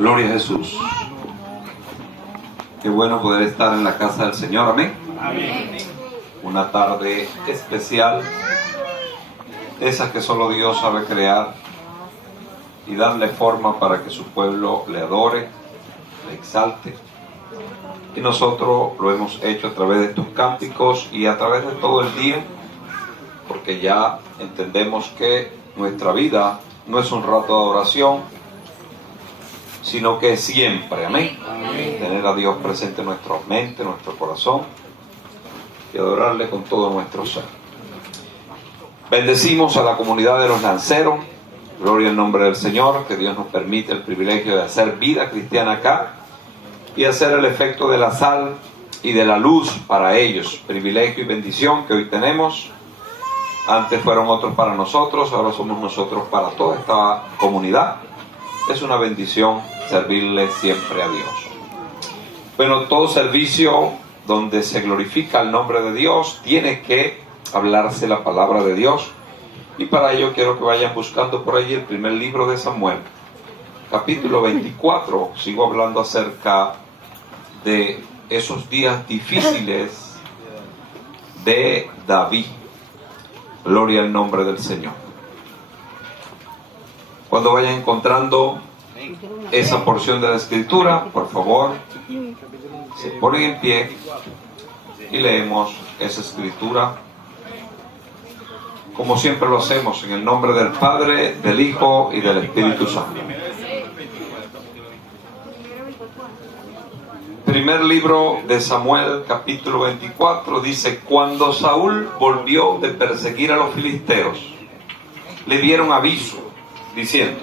Gloria a Jesús. Qué bueno poder estar en la casa del Señor. Amén. Amén. Una tarde especial, esa que solo Dios sabe crear y darle forma para que su pueblo le adore, le exalte. Y nosotros lo hemos hecho a través de estos cánticos y a través de todo el día, porque ya entendemos que nuestra vida no es un rato de adoración, sino que es siempre. Amén. Amén. Tener a Dios presente en nuestra mente, en nuestro corazón, y adorarle con todo nuestro ser. Bendecimos a la comunidad de los lanceros. Gloria al nombre del Señor, que Dios nos permite el privilegio de hacer vida cristiana acá y hacer el efecto de la sal y de la luz para ellos. Privilegio y bendición que hoy tenemos. Antes fueron otros para nosotros, ahora somos nosotros para toda esta comunidad. Es una bendición servirle siempre a Dios. Bueno, todo servicio donde se glorifica el nombre de Dios tiene que hablarse la palabra de Dios. Y para ello quiero que vayan buscando por allí el primer libro de Samuel, capítulo 24. Sigo hablando acerca de esos días difíciles de David. Gloria al nombre del Señor. Cuando vayan encontrando esa porción de la Escritura, por favor, se ponen en pie y leemos esa Escritura, como siempre lo hacemos, en el nombre del Padre, del Hijo y del Espíritu Santo. Primer libro de Samuel, capítulo 24, dice: cuando Saúl volvió de perseguir a los filisteos, le dieron aviso, diciendo: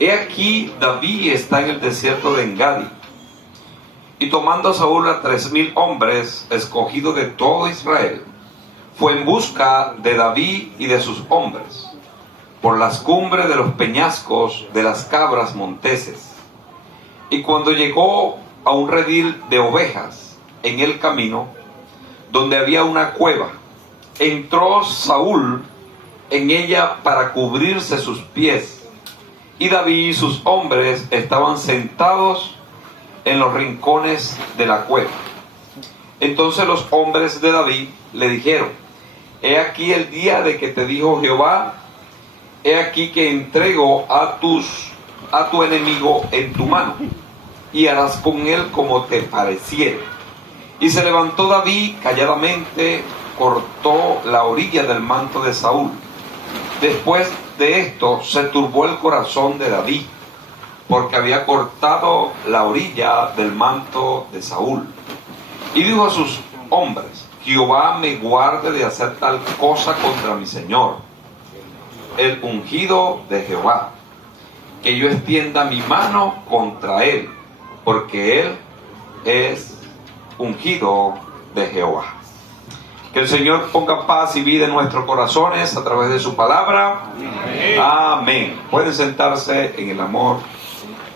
he aquí David está en el desierto de Engadi. Y tomando a Saúl a 3,000 hombres, escogidos de todo Israel, fue en busca de David y de sus hombres, por las cumbres de los peñascos de las cabras monteses. Y cuando llegó a un redil de ovejas en el camino, donde había una cueva, entró Saúl en ella para cubrirse sus pies, y David y sus hombres estaban sentados en los rincones de la cueva. Entonces los hombres de David le dijeron: he aquí el día de que te dijo Jehová, he aquí que entrego a tu enemigo en tu mano, y harás con él como te pareciere. Y se levantó David calladamente, cortó la orilla del manto de Saúl. Después de esto se turbó el corazón de David, porque había cortado la orilla del manto de Saúl. Y dijo a sus hombres: Jehová me guarde de hacer tal cosa contra mi señor, el ungido de Jehová, que yo extienda mi mano contra él, porque él es ungido de Jehová. Que el Señor ponga paz y vida en nuestros corazones a través de su palabra. Amén. Amén. Pueden sentarse en el amor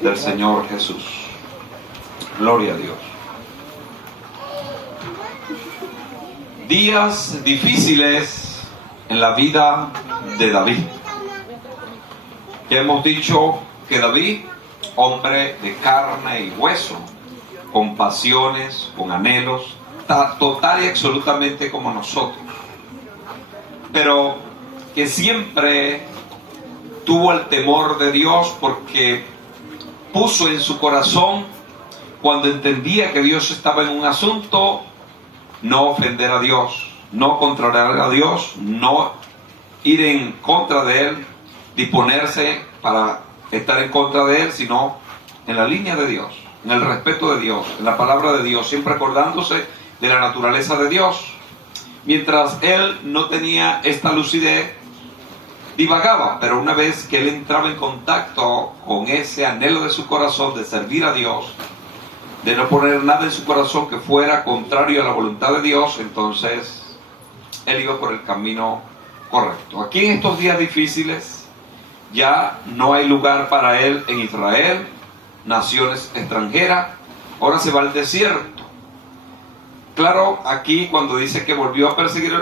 del Señor Jesús. Gloria a Dios. Días difíciles en la vida de David. Ya hemos dicho que David, hombre de carne y hueso, con pasiones, con anhelos, total y absolutamente como nosotros, pero que siempre tuvo el temor de Dios, porque puso en su corazón, cuando entendía que Dios estaba en un asunto, no ofender a Dios, no contrariar a Dios, no ir en contra de Él, disponerse para estar en contra de Él, sino en la línea de Dios, en el respeto de Dios, en la palabra de Dios, siempre acordándose de la naturaleza de Dios. Mientras él no tenía esta lucidez, divagaba, pero una vez que él entraba en contacto con ese anhelo de su corazón de servir a Dios, de no poner nada en su corazón que fuera contrario a la voluntad de Dios, entonces él iba por el camino correcto. Aquí en estos días difíciles ya no hay lugar para él en Israel, naciones extranjeras, ahora se va al desierto. Claro, aquí cuando dice que volvió a perseguir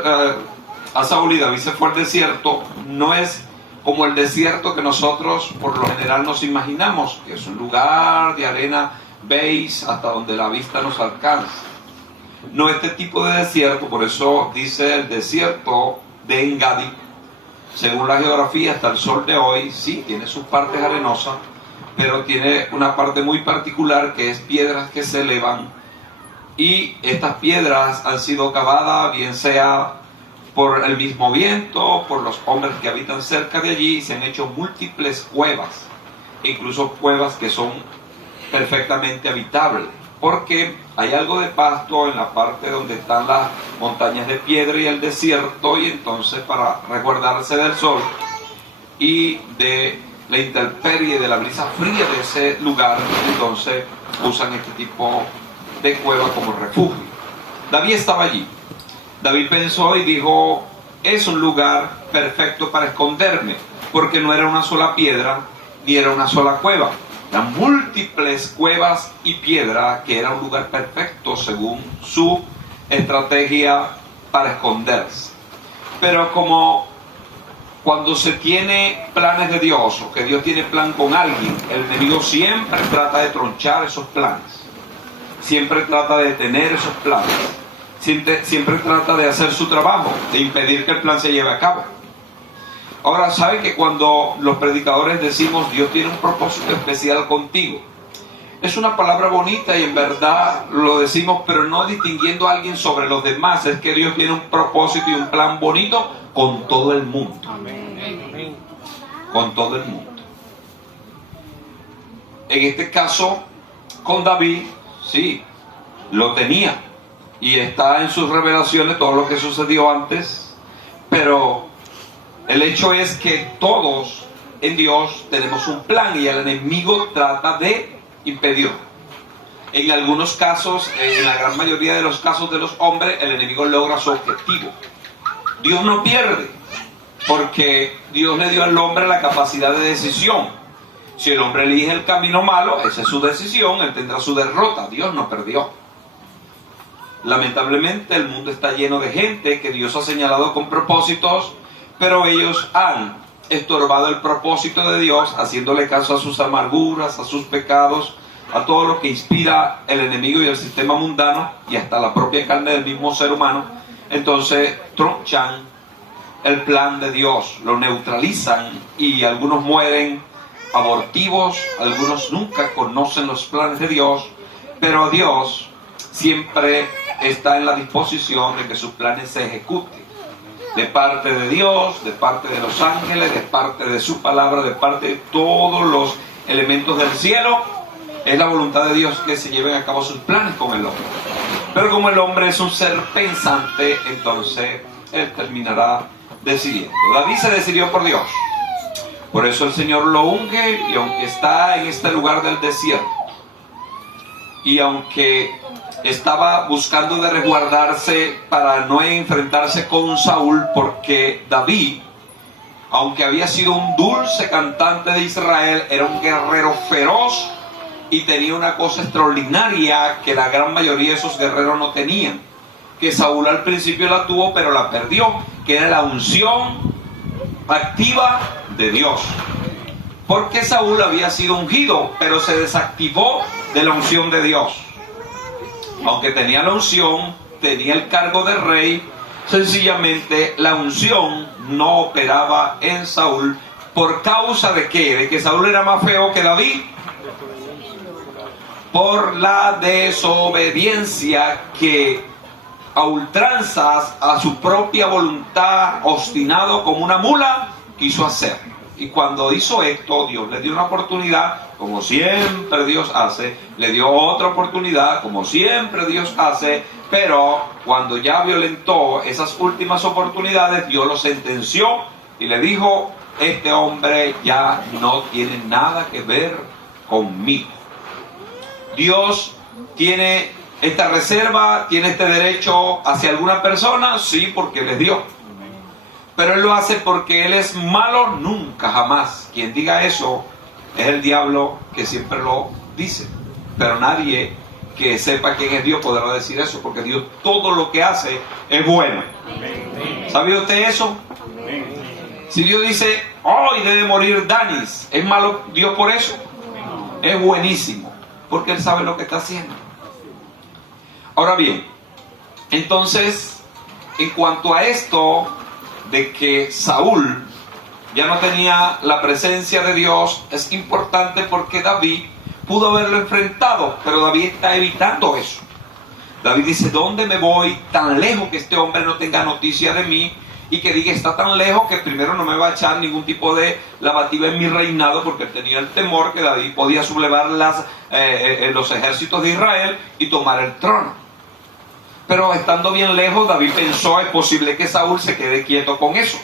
a Saúl y David se fue al desierto, no es como el desierto que nosotros por lo general nos imaginamos, que es un lugar de arena beige hasta donde la vista nos alcanza. No este tipo de desierto, por eso dice el desierto de Engadi. Según la geografía, hasta el sol de hoy, sí, tiene sus partes arenosas, pero tiene una parte muy particular que es piedras que se elevan, y estas piedras han sido cavadas, bien sea por el mismo viento, por los hombres que habitan cerca de allí, y se han hecho múltiples cuevas, incluso cuevas que son perfectamente habitables, porque hay algo de pasto en la parte donde están las montañas de piedra y el desierto, y entonces para resguardarse del sol y de la intemperie, de la brisa fría de ese lugar, entonces usan este tipo de cueva como refugio. David estaba allí. David pensó y dijo: es un lugar perfecto para esconderme, porque no era una sola piedra ni era una sola cueva, eran múltiples cuevas y piedra, que era un lugar perfecto según su estrategia para esconderse. Pero como cuando se tiene planes de Dios, o que Dios tiene plan con alguien, el enemigo siempre trata de tronchar esos planes, siempre trata de detener esos planes, siempre trata de hacer su trabajo, de impedir que el plan se lleve a cabo. Ahora, ¿saben que cuando los predicadores decimos Dios tiene un propósito especial contigo? Es una palabra bonita y en verdad lo decimos, pero no distinguiendo a alguien sobre los demás. Es que Dios tiene un propósito y un plan bonito con todo el mundo. Amén. Con todo el mundo. En este caso, con David, sí, lo tenía. Y está en sus revelaciones todo lo que sucedió antes. Pero el hecho es que todos en Dios tenemos un plan y el enemigo trata de impedirlo. En algunos casos, en la gran mayoría de los casos de los hombres, el enemigo logra su objetivo. Dios no pierde, porque Dios le dio al hombre la capacidad de decisión. Si el hombre elige el camino malo, esa es su decisión, él tendrá su derrota. Dios no perdió. Lamentablemente el mundo está lleno de gente que Dios ha señalado con propósitos, pero ellos han estorbado el propósito de Dios, haciéndole caso a sus amarguras, a sus pecados, a todo lo que inspira el enemigo y el sistema mundano, y hasta la propia carne del mismo ser humano. Entonces tronchan el plan de Dios, lo neutralizan, y algunos mueren abortivos, algunos nunca conocen los planes de Dios, pero Dios siempre está en la disposición de que sus planes se ejecuten. De parte de Dios, de parte de los ángeles, de parte de su palabra, de parte de todos los elementos del cielo, es la voluntad de Dios que se lleven a cabo sus planes con el hombre. Pero como el hombre es un ser pensante, entonces él terminará decidiendo. David se decidió por Dios. Por eso el Señor lo unge, y aunque está en este lugar del desierto, y aunque estaba buscando de resguardarse para no enfrentarse con Saúl, porque David, aunque había sido un dulce cantante de Israel, era un guerrero feroz y tenía una cosa extraordinaria que la gran mayoría de esos guerreros no tenían, que Saúl al principio la tuvo pero la perdió, que era la unción activa de Dios. Porque Saúl había sido ungido, pero se desactivó de la unción de Dios. Aunque tenía la unción, tenía el cargo de rey, sencillamente la unción no operaba en Saúl. ¿Por causa de qué? ¿De que Saúl era más feo que David? Por la desobediencia que a ultranzas, a su propia voluntad, obstinado como una mula, quiso hacer. Y cuando hizo esto, Dios le dio una oportunidad, como siempre Dios hace, le dio otra oportunidad, como siempre Dios hace, pero cuando ya violentó esas últimas oportunidades, Dios lo sentenció y le dijo: este hombre ya no tiene nada que ver conmigo. Dios tiene esta reserva, tiene este derecho hacia alguna persona, sí, porque les dio. Pero Él lo hace porque Él es malo nunca, jamás. Quien diga eso es el diablo, que siempre lo dice. Pero nadie que sepa quién es Dios podrá decir eso, porque Dios todo lo que hace es bueno. ¿Sabía usted eso? Si Dios dice, hoy debe morir Danis. ¿Es malo Dios por eso? Es buenísimo, porque Él sabe lo que está haciendo. Ahora bien, entonces, en cuanto a esto de que Saúl ya no tenía la presencia de Dios, es importante porque David pudo haberlo enfrentado, pero David está evitando eso. David dice, ¿dónde me voy tan lejos que este hombre no tenga noticia de mí? Y que diga, está tan lejos que primero no me va a echar ningún tipo de lavativa en mi reinado, porque él tenía el temor que David podía sublevar los ejércitos de Israel y tomar el trono. Pero estando bien lejos, David pensó, es posible que Saúl se quede quieto con eso.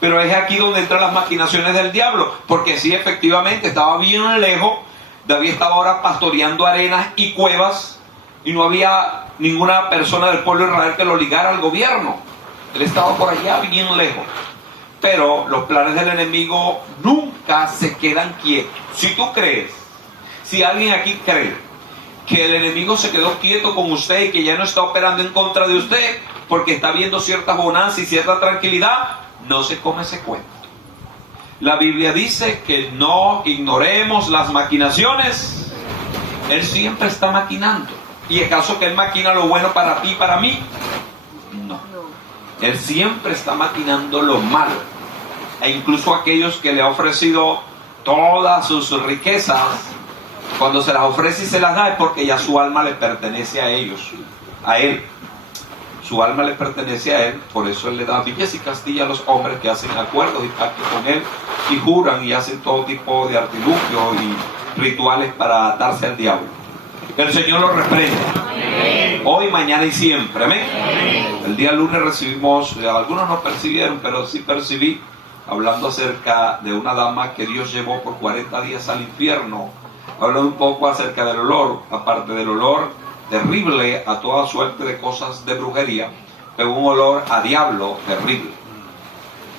Pero es aquí donde entran las maquinaciones del diablo, porque sí, efectivamente, estaba bien lejos. David estaba ahora pastoreando arenas y cuevas, y no había ninguna persona del pueblo de Israel que lo ligara al gobierno. Él estaba por allá bien lejos. Pero los planes del enemigo nunca se quedan quietos. Si tú crees, si alguien aquí cree que el enemigo se quedó quieto con usted y que ya no está operando en contra de usted porque está viendo cierta bonanza y cierta tranquilidad, no se come ese cuento. La Biblia dice que no ignoremos las maquinaciones. Él siempre está maquinando. ¿Y es caso que Él maquina lo bueno para ti y para mí? No. Él siempre está maquinando lo malo. E incluso aquellos que le ha ofrecido todas sus riquezas, cuando se las ofrece y se las da es porque ya su alma le pertenece a ellos, a Él. Su alma le pertenece a Él, por eso Él le da villas y castillas a los hombres que hacen acuerdos y pactos con Él y juran y hacen todo tipo de artilugios y rituales para atarse al diablo. El Señor los reprende. Amén. Hoy, mañana y siempre. Amén. Amén. El día lunes recibimos, algunos no percibieron, pero sí percibí, hablando acerca de una dama que Dios llevó por 40 días al infierno. Hablando un poco acerca del olor, aparte del olor terrible a toda suerte de cosas de brujería, pero un olor a diablo terrible.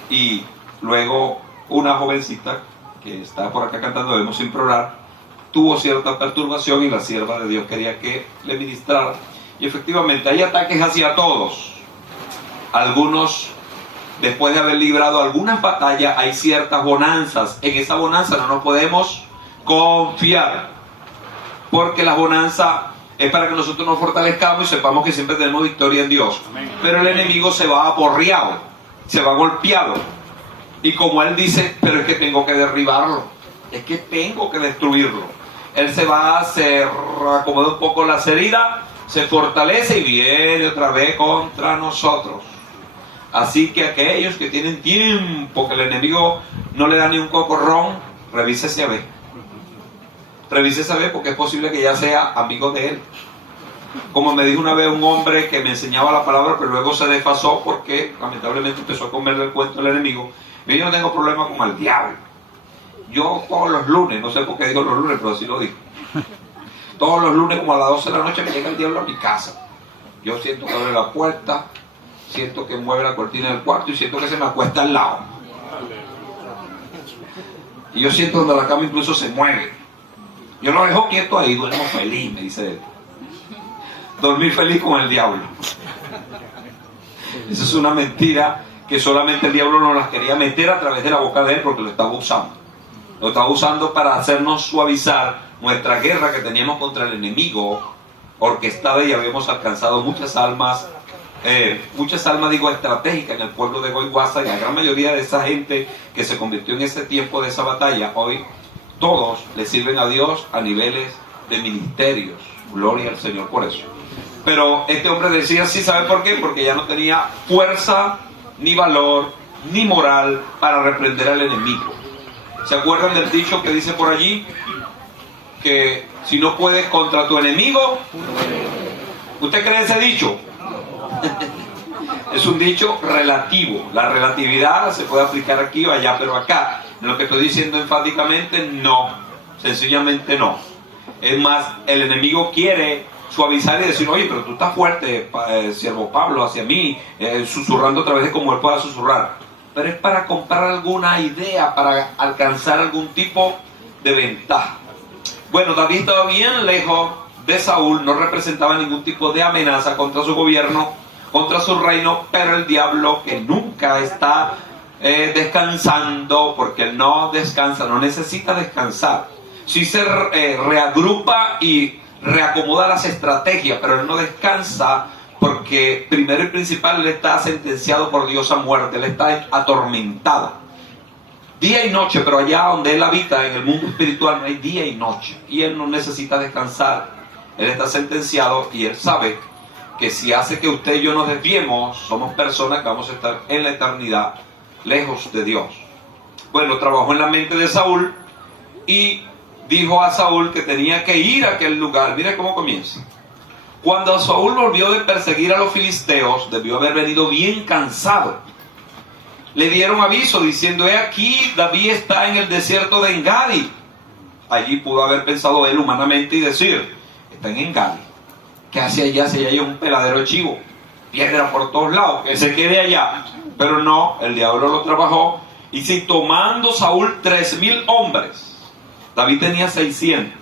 Y luego una jovencita que está por acá cantando Debemos Implorar, tuvo cierta perturbación y la sierva de Dios quería que le ministrara. Y efectivamente hay ataques hacia todos. Algunos, después de haber librado algunas batallas, hay ciertas bonanzas. En esa bonanza no nos podemos confiar, porque la bonanza es para que nosotros nos fortalezcamos y sepamos que siempre tenemos victoria en Dios. Amén. Pero el enemigo se va aporreado, se va golpeado, y como él dice, pero es que tengo que derribarlo, es que tengo que destruirlo. Él se va, se acomoda un poco las heridas, se fortalece y viene otra vez contra nosotros. Así que aquellos que tienen tiempo que el enemigo no le da ni un cocorrón, revísese a ver. Revísese a ver, porque es posible que ya sea amigo de él. Como me dijo una vez un hombre que me enseñaba la palabra, pero luego se desfasó porque lamentablemente empezó a comer el cuento del enemigo. Yo no tengo problema con el diablo. Yo todos los lunes, no sé por qué digo los lunes, pero así lo digo. Todos los lunes como a las 12 de la noche me llega el diablo a mi casa. Yo siento que abre la puerta, siento que mueve la cortina del cuarto y siento que se me acuesta al lado. Y yo siento donde la cama incluso se mueve. Yo lo dejo quieto ahí, duermo feliz, me dice él. Dormir feliz con el diablo. Esa es una mentira que solamente el diablo nos las quería meter a través de la boca de él porque lo estaba usando. Lo estaba usando para hacernos suavizar nuestra guerra que teníamos contra el enemigo orquestada, y habíamos alcanzado muchas almas estratégicas en el pueblo de Goiwasa, y la gran mayoría de esa gente que se convirtió en ese tiempo de esa batalla, hoy todos le sirven a Dios a niveles de ministerios. Gloria al Señor por eso. Pero este hombre decía, sí, ¿sabe por qué? Porque ya no tenía fuerza, ni valor, ni moral para reprender al enemigo. ¿Se acuerdan del dicho que dice por allí? Que si no puedes contra tu enemigo, ¿usted cree ese dicho? Es un dicho relativo. La relatividad se puede aplicar aquí o allá, pero acá, en lo que estoy diciendo enfáticamente, no. Sencillamente no. Es más, el enemigo quiere suavizar y decir, oye, pero tú estás fuerte, siervo Pablo, hacia mí, susurrando a través de cómo él pueda susurrar. Pero es para comprar alguna idea, para alcanzar algún tipo de ventaja. Bueno, David estaba bien lejos de Saúl, no representaba ningún tipo de amenaza contra su gobierno, contra su reino, pero el diablo, que nunca está descansando, porque él no descansa, no necesita descansar. Sí se reagrupa y reacomoda las estrategias, pero él no descansa porque primero y principal él está sentenciado por Dios a muerte, él está atormentado. Día y noche, pero allá donde él habita, en el mundo espiritual, no hay día y noche. Y él no necesita descansar. Él está sentenciado y él sabe que si hace que usted y yo nos desviemos, somos personas que vamos a estar en la eternidad lejos de Dios. Bueno, trabajó en la mente de Saúl y dijo a Saúl que tenía que ir a aquel lugar. Mira cómo comienza. Cuando Saúl volvió de perseguir a los filisteos, debió haber venido bien cansado. Le dieron aviso diciendo: he aquí, David está en el desierto de Engadi. Allí pudo haber pensado él humanamente y decir: está en Engadi. ¿Qué hace allá si allá hay un peladero de chivo? Piedra por todos lados, que se quede allá. Pero no, el diablo lo trabajó. Y si tomando Saúl 3,000 hombres, David tenía 600.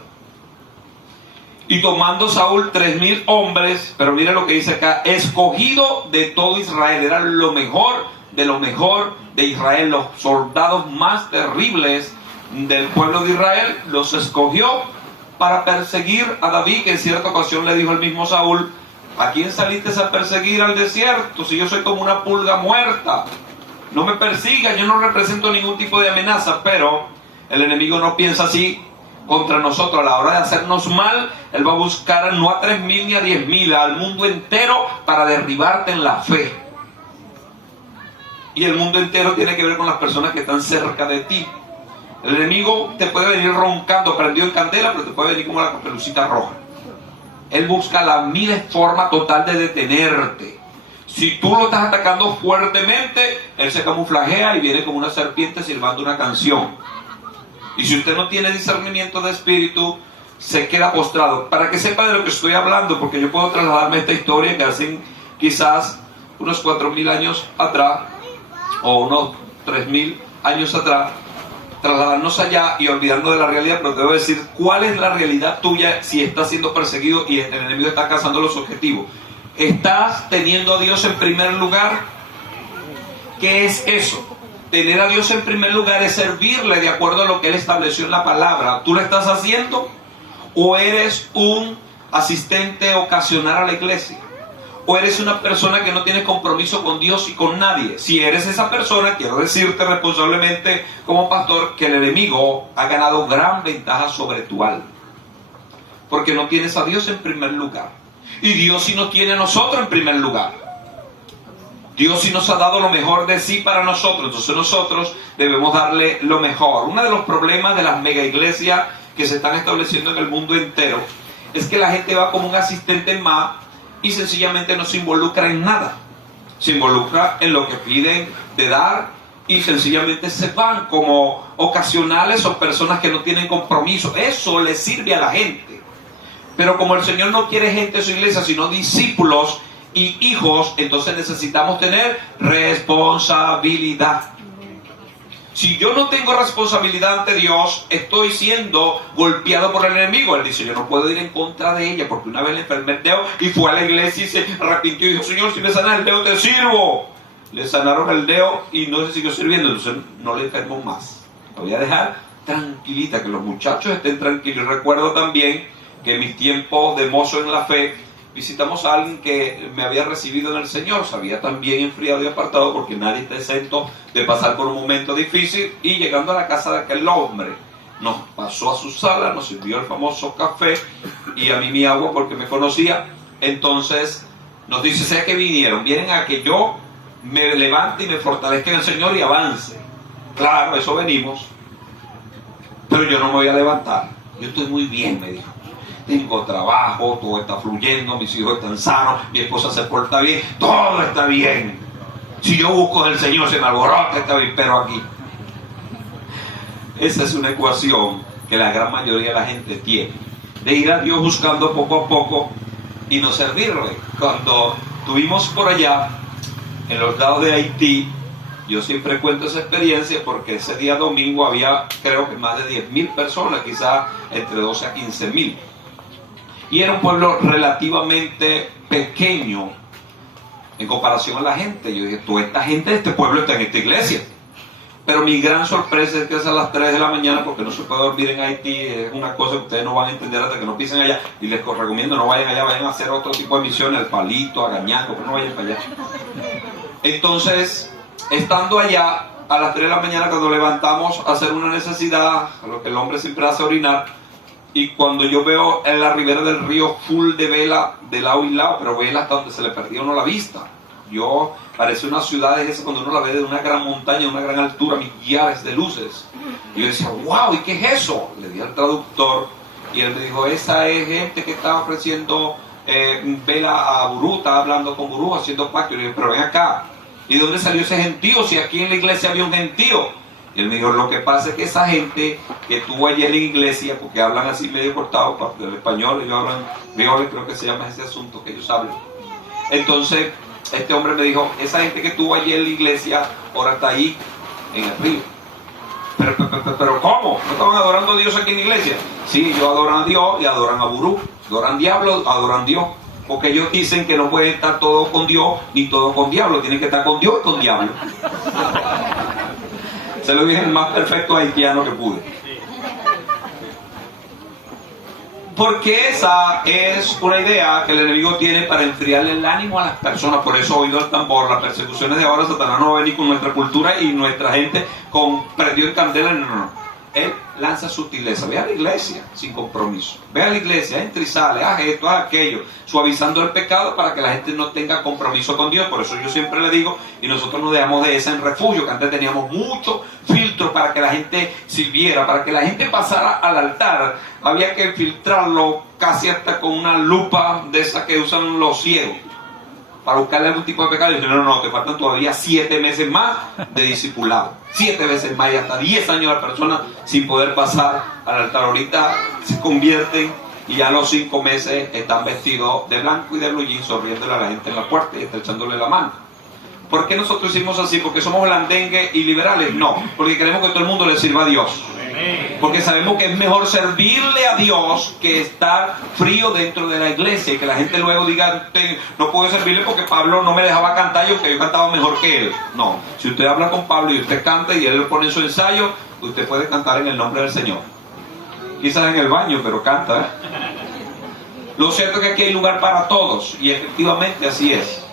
Y tomando Saúl 3,000 hombres, pero mire lo que dice acá: escogido de todo Israel, era lo mejor de Israel, los soldados más terribles del pueblo de Israel, los escogió para perseguir a David, que en cierta ocasión le dijo el mismo Saúl: ¿a quién saliste a perseguir al desierto? Si yo soy como una pulga muerta, no me persigas, yo no represento ningún tipo de amenaza. Pero el enemigo no piensa así contra nosotros. A la hora de hacernos mal, él va a buscar no a 3,000 ni a 10,000, al mundo entero para derribarte en la fe. Y el mundo entero tiene que ver con las personas que están cerca de ti. El enemigo te puede venir roncando, prendido en candela, pero te puede venir como la caperucita roja. Él busca la mil forma total de detenerte. Si tú lo estás atacando fuertemente, él se camuflajea y viene como una serpiente silbando una canción. Y si usted no tiene discernimiento de espíritu, se queda postrado. Para que sepa de lo que estoy hablando, porque yo puedo trasladarme esta historia que hacen quizás unos 4,000 años atrás, o unos 3,000 años atrás, trasladarnos allá y olvidarnos de la realidad. Pero te voy a decir cuál es la realidad tuya si estás siendo perseguido y el enemigo está alcanzando los objetivos. ¿Estás teniendo a Dios en primer lugar? ¿Qué es eso? Tener a Dios en primer lugar es servirle de acuerdo a lo que Él estableció en la palabra. ¿Tú lo estás haciendo? ¿O eres un asistente ocasional a la iglesia? ¿O eres una persona que no tiene compromiso con Dios y con nadie? Si eres esa persona, quiero decirte responsablemente como pastor que el enemigo ha ganado gran ventaja sobre tu alma. Porque no tienes a Dios en primer lugar. Y Dios sí nos tiene a nosotros en primer lugar. Dios sí nos ha dado lo mejor de sí para nosotros. Entonces nosotros debemos darle lo mejor. Uno de los problemas de las mega iglesias que se están estableciendo en el mundo entero es que la gente va como un asistente más y sencillamente no se involucra en nada. Se involucra en lo que piden de dar y sencillamente se van como ocasionales o personas que no tienen compromiso. Eso le sirve a la gente. Pero como el Señor no quiere gente en su iglesia, sino discípulos y hijos, entonces necesitamos tener responsabilidad. Si yo no tengo responsabilidad ante Dios, estoy siendo golpeado por el enemigo. Él dice: yo no puedo ir en contra de ella, porque una vez le enfermé el dedo y fue a la iglesia y se arrepintió y dijo: Señor, si me sanas el dedo te sirvo. Le sanaron el dedo y no se siguió sirviendo, entonces no le enfermó más. La voy a dejar tranquilita, que los muchachos estén tranquilos. Recuerdo también que en mis tiempos de mozo en la fe, visitamos a alguien que me había recibido en el Señor. Se había también enfriado y apartado, porque nadie está exento de pasar por un momento difícil. Y llegando a la casa de aquel hombre, nos pasó a su sala, nos sirvió el famoso café y a mí mi agua, porque me conocía. Entonces nos dice: ¿sabes qué vinieron? Vienen a que yo me levante y me fortalezca en el Señor y avance. Claro, eso venimos, pero yo no me voy a levantar. Yo estoy muy bien, me dijo. Tengo trabajo, todo está fluyendo, mis hijos están sanos, mi esposa se porta bien, todo está bien. Si yo busco del Señor, se me alborota, está bien, pero aquí. Esa es una ecuación que la gran mayoría de la gente tiene, de ir a Dios buscando poco a poco y no servirle. Cuando estuvimos por allá, en los lados de Haití, yo siempre cuento esa experiencia porque ese día domingo había, creo que más de 10,000 personas, quizás entre 12 a 15,000. Y era un pueblo relativamente pequeño en comparación a la gente. Yo dije: toda esta gente de este pueblo está en esta iglesia. Pero mi gran sorpresa es que es a las 3 de la mañana, porque no se puede dormir en Haití. Es una cosa que ustedes no van a entender hasta que no pisen allá. Y les recomiendo, no vayan allá, vayan a hacer otro tipo de misiones, al Palito, a Gañaco, pero no vayan para allá. Entonces, estando allá, a las 3 de la mañana, cuando levantamos a hacer una necesidad, a lo que el hombre siempre hace, orinar, y cuando yo veo en la ribera del río full de vela, de lado y lado, pero vela hasta donde se le perdía uno la vista. Parece una ciudad de esa cuando uno la ve de una gran montaña, de una gran altura, millares de luces. Y yo decía, wow, ¿y qué es eso? Le di al traductor y él me dijo, esa es gente que está ofreciendo vela a Burú, está hablando con Burú, haciendo pacto. Y le dije, pero ven acá, ¿y de dónde salió ese gentío? Si aquí en la iglesia había un gentío. Y él me dijo, lo que pasa es que esa gente que tuvo allí en la iglesia, porque hablan así medio cortado del español, ellos hablan violes, creo que se llama ese asunto que ellos hablan. Entonces, este hombre me dijo, esa gente que tuvo allí en la iglesia, ahora está ahí en el río. Pero ¿cómo? ¿No estaban adorando a Dios aquí en la iglesia? Sí, ellos adoran a Dios y adoran a Burú. Adoran diablo, adoran a Dios. Porque ellos dicen que no pueden estar todo con Dios ni todo con diablo. Tienen que estar con Dios y con diablo. Se lo dije el más perfecto haitiano que pude. Porque esa es una idea que el enemigo tiene para enfriarle el ánimo a las personas. Por eso, oído el tambor, las persecuciones de ahora, Satanás no va a venir con nuestra cultura y nuestra gente con prendido en candela. No. Él lanza sutileza. Ve a la iglesia sin compromiso. Ve a la iglesia, entra y sale, haz esto, haz aquello, suavizando el pecado para que la gente no tenga compromiso con Dios. Por eso yo siempre le digo, y nosotros nos dejamos de esa en refugio, que antes teníamos mucho filtro para que la gente sirviera, para que la gente pasara al altar. Había que filtrarlo casi hasta con una lupa de esas que usan los ciegos, para buscarle algún tipo de pecado. Y yo, no, te faltan todavía 7 meses más de discipulado, 7 veces más y hasta 10 años la persona sin poder pasar al altar. Ahorita se convierten y ya a los 5 meses están vestidos de blanco y de blue jean, sonriéndole a la gente en la puerta y estrechándole la mano. ¿Por qué nosotros hicimos así? ¿Porque somos blandengues y liberales? No, porque queremos que todo el mundo le sirva a Dios. Porque sabemos que es mejor servirle a Dios que estar frío dentro de la iglesia y que la gente luego diga, no puedo servirle porque Pablo no me dejaba cantar y aunque yo cantaba mejor que él. No, si usted habla con Pablo y usted canta y él le pone en su ensayo, usted puede cantar en el nombre del Señor. Quizás en el baño, pero canta, ¿eh? Lo cierto es que aquí hay lugar para todos y efectivamente así es.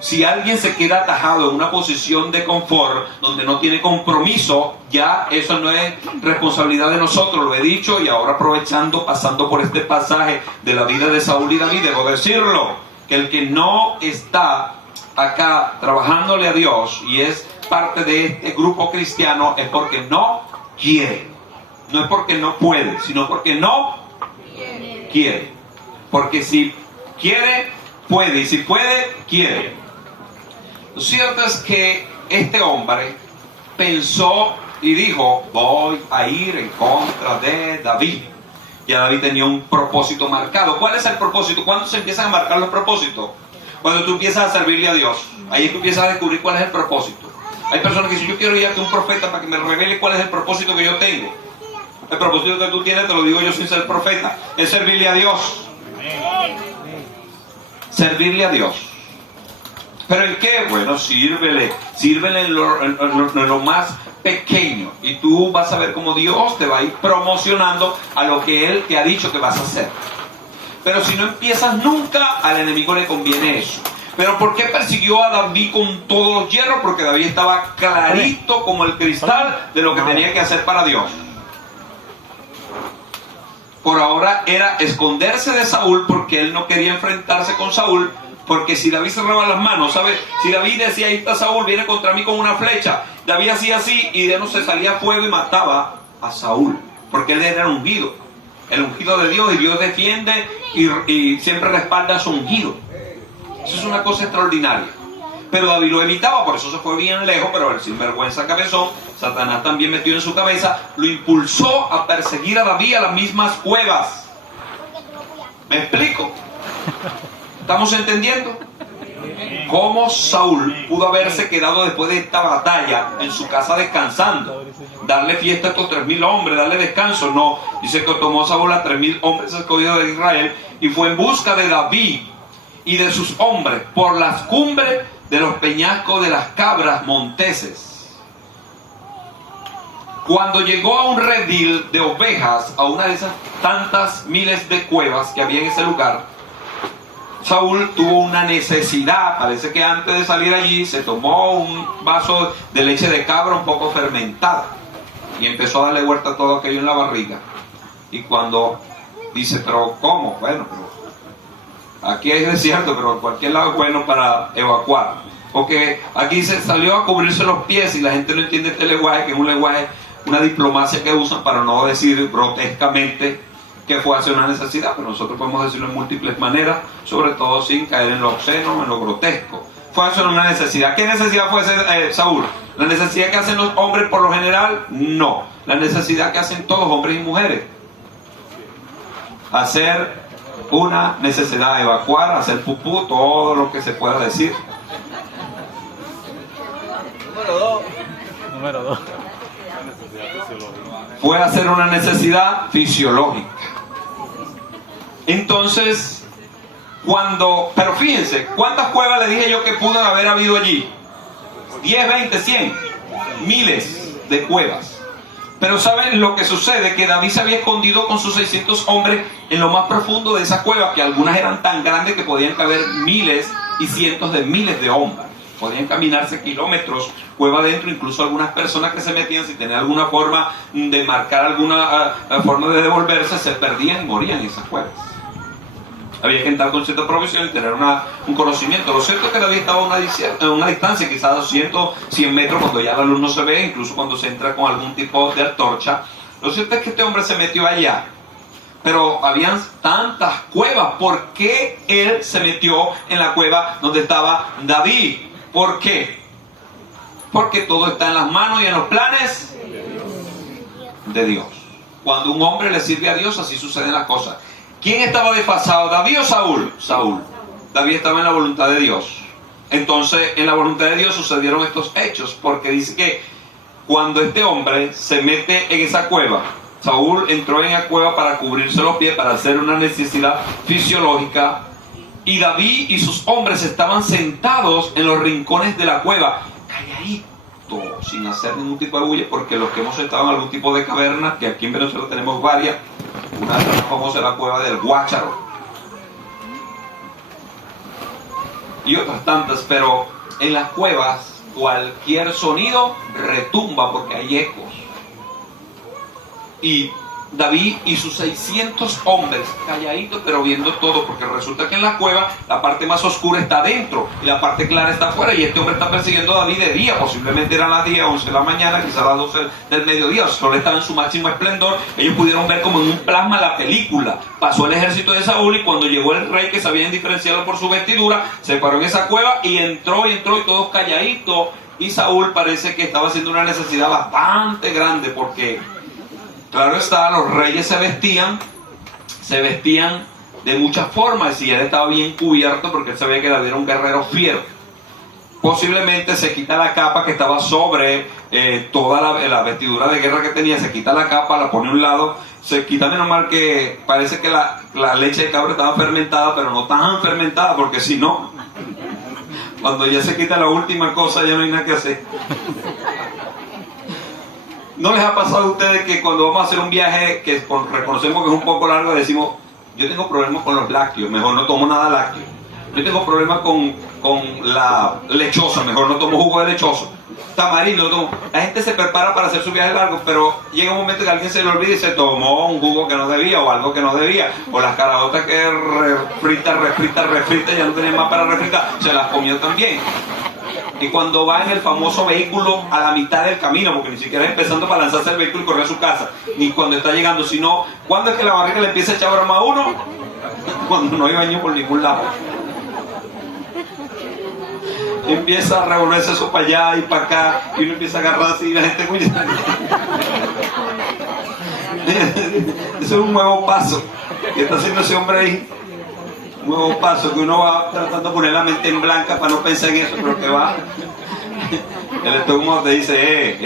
Si alguien se queda atajado en una posición de confort donde no tiene compromiso, ya eso no es responsabilidad de nosotros, lo he dicho, y ahora aprovechando, pasando por este pasaje de la vida de Saúl y David, debo decirlo, que el que no está acá trabajándole a Dios y es parte de este grupo cristiano es porque no quiere. No es porque no puede, sino porque no quiere. Porque si quiere, puede, y si puede, quiere. Lo cierto es que este hombre pensó y dijo, voy a ir en contra de David. Ya David tenía un propósito marcado. ¿Cuál es el propósito? ¿Cuándo se empiezan a marcar los propósitos? Cuando tú empiezas a servirle a Dios. Ahí es que empiezas a descubrir cuál es el propósito. Hay personas que dicen, yo quiero ir a un profeta para que me revele cuál es el propósito que yo tengo. El propósito que tú tienes, te lo digo yo sin ser profeta, es servirle a Dios. Servirle a Dios. ¿Pero en qué? Bueno, sírvele en lo más pequeño. Y tú vas a ver cómo Dios te va a ir promocionando a lo que Él te ha dicho que vas a hacer. Pero si no empiezas nunca, al enemigo le conviene eso. ¿Pero por qué persiguió a David con todos los hierros? Porque David estaba clarito como el cristal de lo que tenía que hacer para Dios. Por ahora era esconderse de Saúl porque él no quería enfrentarse con Saúl. Porque si David cerraba las manos, ¿sabes? Si David decía, ahí está Saúl, viene contra mí con una flecha. David hacía así y de no se salía fuego y mataba a Saúl. Porque él era el ungido de Dios, y Dios defiende y siempre respalda a su ungido. Eso es una cosa extraordinaria. Pero David lo evitaba, por eso se fue bien lejos. Pero el sinvergüenza cabezón, Satanás también metió en su cabeza, lo impulsó a perseguir a David a las mismas cuevas. ¿Me explico? ¿Estamos entendiendo? Cómo Saúl pudo haberse quedado después de esta batalla en su casa descansando, darle fiesta a estos 3,000 hombres, darle descanso. No, dice que tomó Saúl a 3,000 hombres escogidos de Israel y fue en busca de David y de sus hombres por las cumbres de los peñascos de las cabras monteses. Cuando llegó a un redil de ovejas, a una de esas tantas miles de cuevas que había en ese lugar, Saúl tuvo una necesidad. Parece que antes de salir allí se tomó un vaso de leche de cabra un poco fermentada y empezó a darle vuelta a todo aquello en la barriga. Y cuando dice, pero ¿cómo? Bueno, pero aquí es desierto, pero en cualquier lado es bueno para evacuar. Porque aquí se salió a cubrirse los pies y la gente no entiende este lenguaje, que es un lenguaje, una diplomacia que usan para no decir grotescamente que fue a hacer una necesidad, pero nosotros podemos decirlo en múltiples maneras, sobre todo sin caer en lo obsceno, en lo grotesco. Fue a hacer una necesidad. ¿Qué necesidad fue Saúl? ¿La necesidad que hacen los hombres por lo general? No. La necesidad que hacen todos, hombres y mujeres. Hacer una necesidad, evacuar, hacer pupú, todo lo que se pueda decir. Número 2. Fue a hacer una necesidad fisiológica. Entonces, pero fíjense, ¿cuántas cuevas le dije yo que pudo haber habido allí? 10, 20, 100, miles de cuevas. Pero ¿saben lo que sucede? Que David se había escondido con sus 600 hombres en lo más profundo de esa cueva, que algunas eran tan grandes que podían caber miles y cientos de miles de hombres. Podían caminarse kilómetros cueva adentro, incluso algunas personas que se metían sin tener alguna forma de marcar, alguna forma de devolverse, se perdían y morían en esas cuevas. Había que entrar con cierta provisión y tener un conocimiento. Lo cierto es que David estaba a una distancia, quizás 200, 100 metros, cuando ya la luz no se ve, incluso cuando se entra con algún tipo de antorcha. Lo cierto es que este hombre se metió allá. Pero habían tantas cuevas. ¿Por qué él se metió en la cueva donde estaba David? ¿Por qué? Porque todo está en las manos y en los planes de Dios. Cuando un hombre le sirve a Dios, así suceden las cosas. ¿Quién estaba desfasado, David o Saúl? Saúl. David estaba en la voluntad de Dios. Entonces, en la voluntad de Dios sucedieron estos hechos, porque dice que cuando este hombre se mete en esa cueva, Saúl entró en la cueva para cubrirse los pies, para hacer una necesidad fisiológica, y David y sus hombres estaban sentados en los rincones de la cueva, calladitos, sin hacer ningún tipo de bulla, porque los que hemos estado en algún tipo de caverna, que aquí en Venezuela tenemos varias, una de las famosas es la cueva del Guácharo, y otras tantas, pero en las cuevas cualquier sonido retumba porque hay ecos. Y David y sus 600 hombres calladitos, pero viendo todo, porque resulta que en la cueva la parte más oscura está adentro y la parte clara está afuera, y este hombre está persiguiendo a David de día, posiblemente eran las 10, 11 de la mañana, quizás las 12 del mediodía, el sol estaba en su máximo esplendor. Ellos pudieron ver como en un plasma la película. Pasó el ejército de Saúl, y cuando llegó el rey, que sabían diferenciarlo por su vestidura, se paró en esa cueva y entró y todos calladitos, y Saúl parece que estaba haciendo una necesidad bastante grande, porque claro está, los reyes se vestían de muchas formas, y él estaba bien cubierto porque él sabía que David era un guerrero fiero. Posiblemente se quita la capa que estaba sobre toda la vestidura de guerra que tenía, se quita la capa, la pone a un lado, se quita, menos mal que parece que la leche de cabra estaba fermentada, pero no tan fermentada, porque si no, cuando ya se quita la última cosa ya no hay nada que hacer. ¿No les ha pasado a ustedes que cuando vamos a hacer un viaje que reconocemos que es un poco largo, decimos, yo tengo problemas con los lácteos, mejor no tomo nada lácteo? Yo tengo problemas con la lechosa, mejor no tomo jugo de lechoso. Tamarindo, no tomo. La gente se prepara para hacer su viaje largo, pero llega un momento que a alguien se le olvida y se tomó un jugo que no debía, o algo que no debía, o las caraotas que refrita, ya no tenía más para refritar, se las comió también. Y cuando va en el famoso vehículo a la mitad del camino, porque ni siquiera es empezando para lanzarse el vehículo y correr a su casa, ni cuando está llegando, sino cuando es que la barriga le empieza a echar broma a uno, cuando no hay baño por ningún lado. Y empieza a revolverse eso para allá y para acá, y uno empieza a agarrar así, y la gente muy... Eso es un nuevo paso que está haciendo ese hombre ahí. Nuevo paso, que uno va tratando de poner la mente en blanca para no pensar en eso, pero que va, el estómago te dice,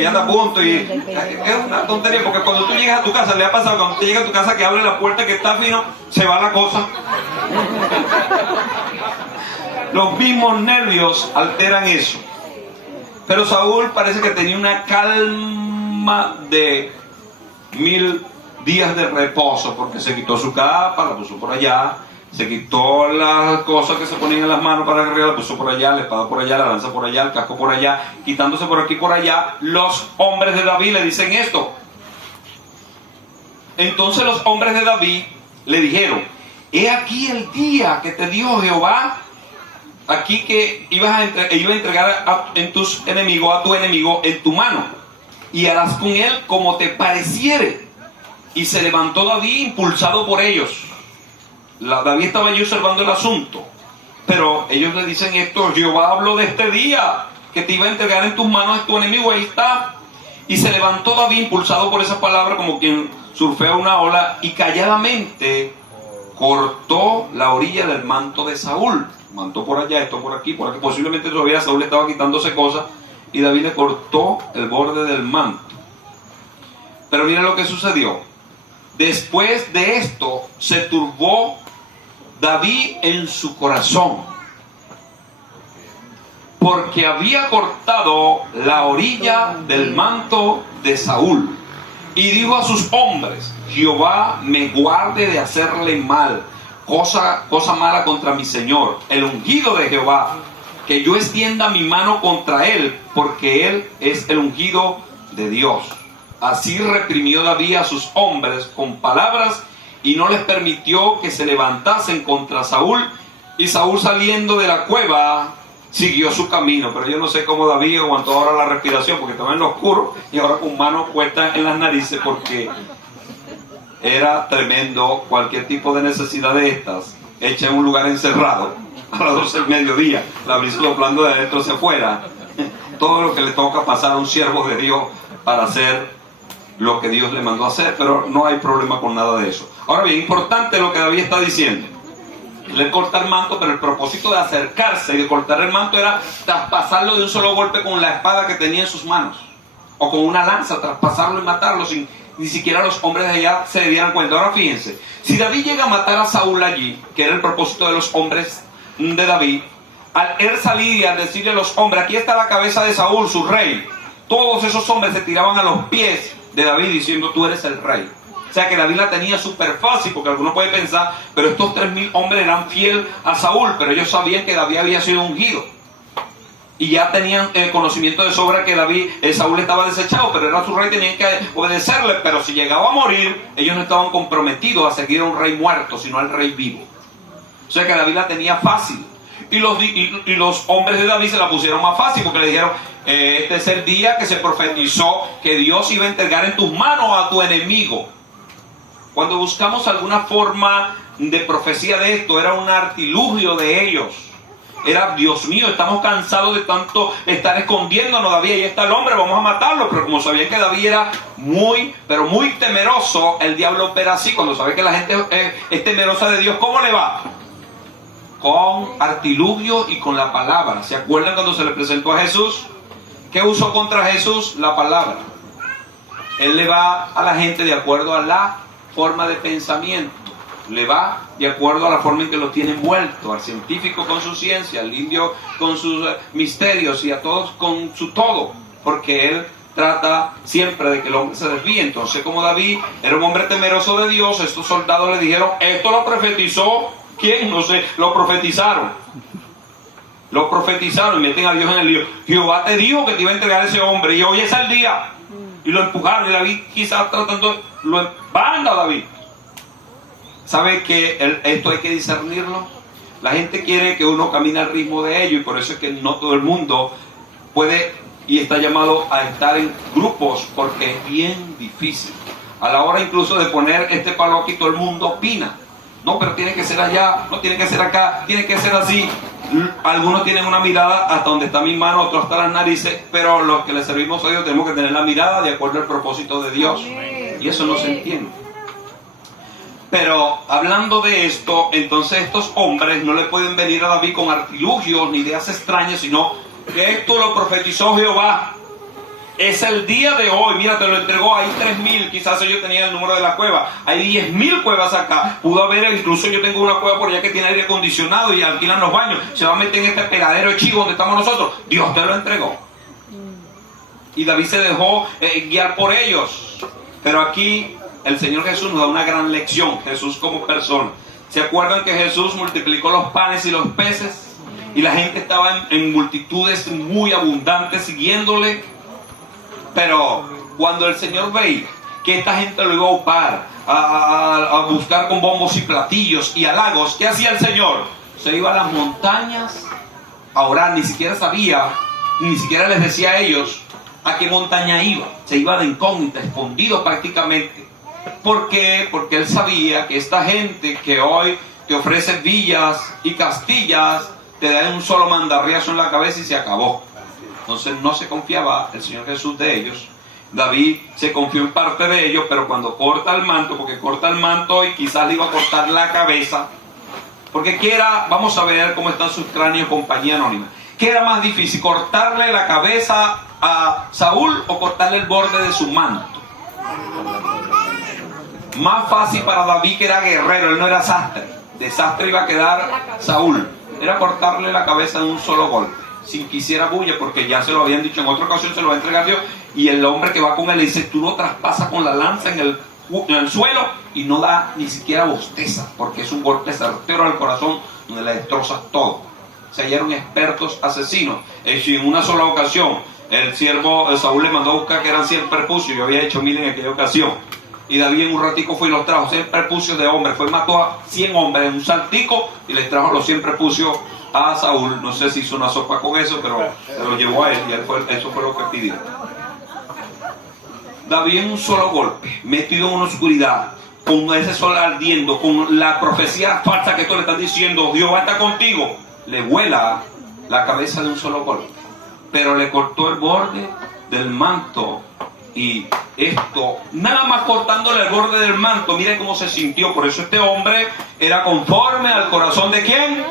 ya está a punto, y es una tontería, porque cuando tú llegas a tu casa, le ha pasado, cuando tú llegas a tu casa que abre la puerta que está fino, se va la cosa. Los mismos nervios alteran eso. Pero Saúl parece que tenía una calma encima de 1000 días de reposo, porque se quitó su capa, la puso por allá, se quitó las cosas que se ponían en las manos para guerrear, la puso por allá, la espada por allá, la lanza por allá, el casco por allá, quitándose por aquí y por allá. Los hombres de David le dicen esto. Entonces los hombres de David le dijeron: he aquí el día que te dio Jehová, aquí que iba a entregar a tu enemigo en tu mano, y harás con él como te pareciere. Y se levantó David impulsado por ellos. David estaba allí observando el asunto, pero ellos le dicen esto: Jehová habló de este día que te iba a entregar en tus manos a tu enemigo, ahí está. Y se levantó David impulsado por esa palabra, como quien surfea una ola, y calladamente cortó la orilla del manto de Saúl. Manto por allá, esto por aquí, posiblemente todavía Saúl estaba quitándose cosas, y David le cortó el borde del manto. Pero mira lo que sucedió. Después de esto se turbó David en su corazón, porque había cortado la orilla del manto de Saúl. Y dijo a sus hombres: Jehová me guarde de hacerle mal, cosa mala contra mi señor, el ungido de Jehová, que yo extienda mi mano contra él, porque él es el ungido de Dios. Así reprimió David a sus hombres con palabras, y no les permitió que se levantasen contra Saúl. Y Saúl, saliendo de la cueva, siguió su camino. Pero yo no sé cómo David aguantó ahora la respiración, porque estaba en lo oscuro y ahora con manos puestas en las narices, porque era tremendo cualquier tipo de necesidad de estas, hecha en un lugar encerrado a las 12 del mediodía, la brisa soplando de adentro hacia afuera. Todo lo que le toca pasar a un siervo de Dios para hacer lo que Dios le mandó a hacer, pero no hay problema con nada de eso. Ahora bien, importante lo que David está diciendo. Le corta el manto, pero el propósito de acercarse y de cortar el manto era traspasarlo de un solo golpe con la espada que tenía en sus manos, o con una lanza, traspasarlo y matarlo sin ni siquiera los hombres de allá se dieran cuenta. Ahora fíjense, si David llega a matar a Saúl allí, que era el propósito de los hombres de David, al él salir y al decirle a los hombres: aquí está la cabeza de Saúl, su rey, todos esos hombres se tiraban a los pies de David diciendo: tú eres el rey. O sea que David la tenía súper fácil, porque algunos pueden pensar: pero estos 3000 hombres eran fieles a Saúl, pero ellos sabían que David había sido ungido. Y ya tenían el conocimiento de sobra que Saúl estaba desechado, pero era su rey, tenían que obedecerle. Pero si llegaba a morir, ellos no estaban comprometidos a seguir a un rey muerto, sino al rey vivo. O sea que David la tenía fácil. Y los hombres de David se la pusieron más fácil, porque le dijeron: este es el día que se profetizó que Dios iba a entregar en tus manos a tu enemigo. Cuando buscamos alguna forma de profecía de esto, era un artilugio de ellos. Era: Dios mío, estamos cansados de tanto estar escondiéndonos, David, ahí está el hombre, vamos a matarlo. Pero como sabían que David era muy temeroso, el diablo opera así. Cuando sabe que la gente es temerosa de Dios, ¿cómo le va? Con artilugio y con la palabra. ¿Se acuerdan cuando se le presentó a Jesús? ¿Qué usó contra Jesús? La palabra. Él le va a la gente de acuerdo a la forma de pensamiento, le va de acuerdo a la forma en que lo tiene envuelto, al científico con su ciencia, al indio con sus misterios, y a todos con su todo, porque él trata siempre de que el hombre se desvíe. Entonces, como David era un hombre temeroso de Dios, estos soldados le dijeron: esto lo profetizó, ¿quién? No sé, lo profetizaron y meten a Dios en el lío. Jehová te dijo que te iba a entregar a ese hombre, y hoy es el día. Y lo empujaron, y David quizás tratando, banda David. ¿Sabe que esto hay que discernirlo? La gente quiere que uno camine al ritmo de ellos, y por eso es que no todo el mundo puede y está llamado a estar en grupos, porque es bien difícil. A la hora incluso de poner este palo aquí, todo el mundo opina. No, pero tiene que ser allá, no tiene que ser acá, tiene que ser así. Algunos tienen una mirada hasta donde está mi mano, otros hasta las narices, pero los que le servimos a Dios tenemos que tener la mirada de acuerdo al propósito de Dios. Y eso no se entiende. Pero hablando de esto, entonces estos hombres no le pueden venir a David con artilugios ni ideas extrañas, sino que esto lo profetizó Jehová. Es el día de hoy, mira, te lo entregó. Hay 3000, quizás ellos tenían el número de la cueva. Hay 10.000 cuevas acá. Pudo haber, incluso yo tengo una cueva por allá que tiene aire acondicionado y alquilan los baños. Se va a meter en este pegadero de chivo donde estamos nosotros. Dios te lo entregó. y David se dejó guiar por ellos. Pero aquí el Señor Jesús nos da una gran lección, Jesús como persona. ¿Se acuerdan que Jesús multiplicó los panes y los peces? Y la gente estaba en multitudes muy abundantes siguiéndole. Pero cuando el Señor veía que esta gente lo iba a upar, a buscar con bombos y platillos y halagos, ¿qué hacía el Señor? Se iba a las montañas a orar. Ni siquiera sabía, ni siquiera les decía a ellos a qué montaña iba. Se iba de incógnita, escondido prácticamente. ¿Por qué? Porque él sabía que esta gente que hoy te ofrece villas y castillas, te da un solo mandarriazo en la cabeza y se acabó. Entonces no se confiaba el Señor Jesús de ellos. David se confió en parte de ellos, pero cuando corta el manto, porque corta el manto y quizás le iba a cortar la cabeza, porque vamos a ver cómo están sus cráneos, compañía anónima. ¿Qué era más difícil, cortarle la cabeza a Saúl o cortarle el borde de su manto? Más fácil para David, que era guerrero, él no era sastre. De sastre iba a quedar Saúl. Era cortarle la cabeza en un solo golpe, sin que hiciera bulla, porque ya se lo habían dicho en otra ocasión, se lo va a entregar Dios. Y el hombre que va con él le dice: tú lo traspasas con la lanza en el suelo y no da ni siquiera bosteza, porque es un golpe certero al corazón donde le destrozas todo. O sea, ya eran expertos asesinos. Si en una sola ocasión el siervo Saúl le mandó a buscar, que eran 100 prepucios, yo había hecho 1000 en aquella ocasión, y David en un ratico fue y los trajo, 100 prepucios de hombres, fue y mató a 100 hombres en un saltico y les trajo los 100 prepucios a Saúl. No sé si hizo una sopa con eso, pero se lo llevó a él y eso fue lo que pidió. David en un solo golpe, metido en una oscuridad, con ese sol ardiendo, con la profecía falsa que todos le están diciendo: Dios va a estar contigo, le vuela la cabeza de un solo golpe, pero le cortó el borde del manto. Y esto, nada más cortándole el borde del manto, mire cómo se sintió. Por eso este hombre era conforme al corazón de ¿quién?